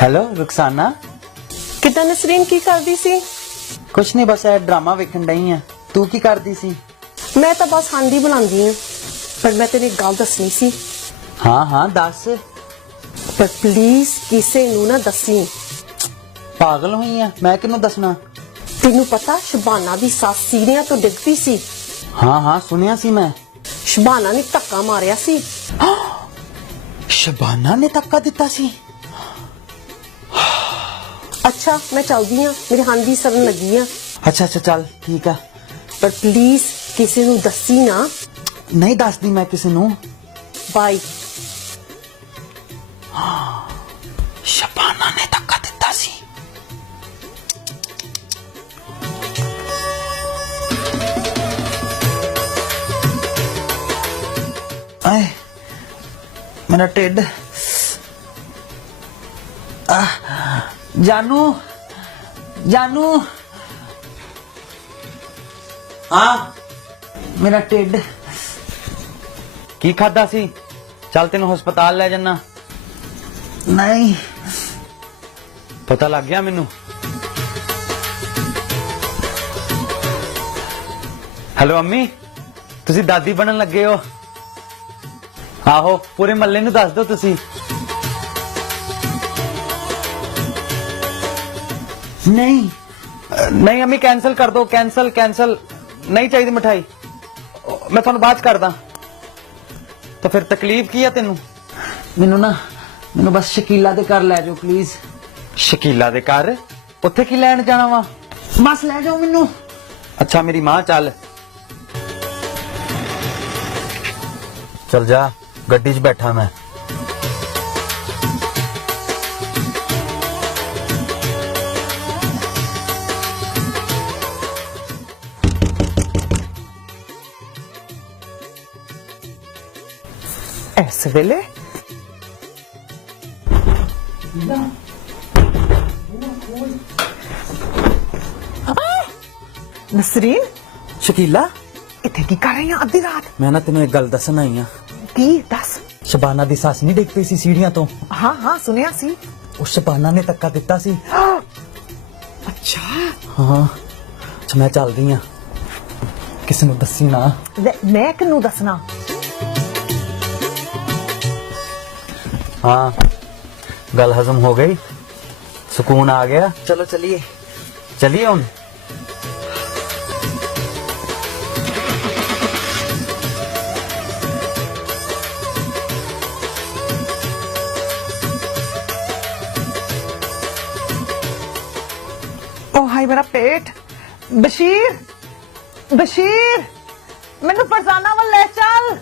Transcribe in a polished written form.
Hello Rukhsana कितना नसरीन की करदी सी? कुछ नहीं बस ड्रामा वेखन डई है। तू की करदी सी? मैं तो बस हांडी बनांदी हूं, पर मैं तेरी गल दसनी सी। हाँ हाँ दस। पर प्लीज किसे नू ना दसी। पागल हुई है, मैं किनू दसना? तेनू पता शबाना दी सस सीढ़ियां तो डिगती सी। हाँ हाँ सुनिया सी मैं। शबाना ने धक्का मारिया सी। शबाना ने धक्का दिता सी? अच्छा मैं चलदी हां, मेरी हांडी सरन लगी है। अच्छा अच्छा चल ठीक है, पर प्लीज किसे नू दसी ना। नहीं दसदी मैं किसी नू। बाय। शबाना ने धक्का दिता सी। आए मेरा टिड। जानू जानू। हाँ मेरा टिड की खादा सी? चल तेन हस्पताल ले जाना। नहीं पता लग गया मैनू। हेलो अम्मी, तुसी दादी बनन लगे हो? आहो पूरे महल्ले नू दस दो तुसी। नहीं नहीं अम्मी कैंसल कर दो, कैंसल कैंसल। नहीं चाहिए मिठाई, मैं थोड़ा बात करदा। तो फिर तकलीफ की है तेनू? मैनू बस शकीला दे घर ले जाओ प्लीज। शकीला दे घर? उत्थे की लैन जाना वा? बस ले जाओ मैनू। अच्छा मेरी मां चल चल जा, गड्डी च बैठा मैं। इस वेले नसरीन शकीला इथे की कर रही है अद्धी रात? मैं ना तेन एक गल दसन आई हाँ। की दस? शबाना दी सस नहीं डिग पई सी सीढ़ियां तो? हाँ हाँ सुनिया सी। उस शबाना ने धक्का दिता सी। अच्छा हाँ अच्छा मैं चलदी हाँ, किसी नू दसी ना। मैं किनू दसना? हाँ गल हजम हो गई, सुकून आ गया। चलो चलिए चलिए हुन। ओ हाय मेरा पेट। बशीर बशीर मैनू फरजाना वाल ले चल।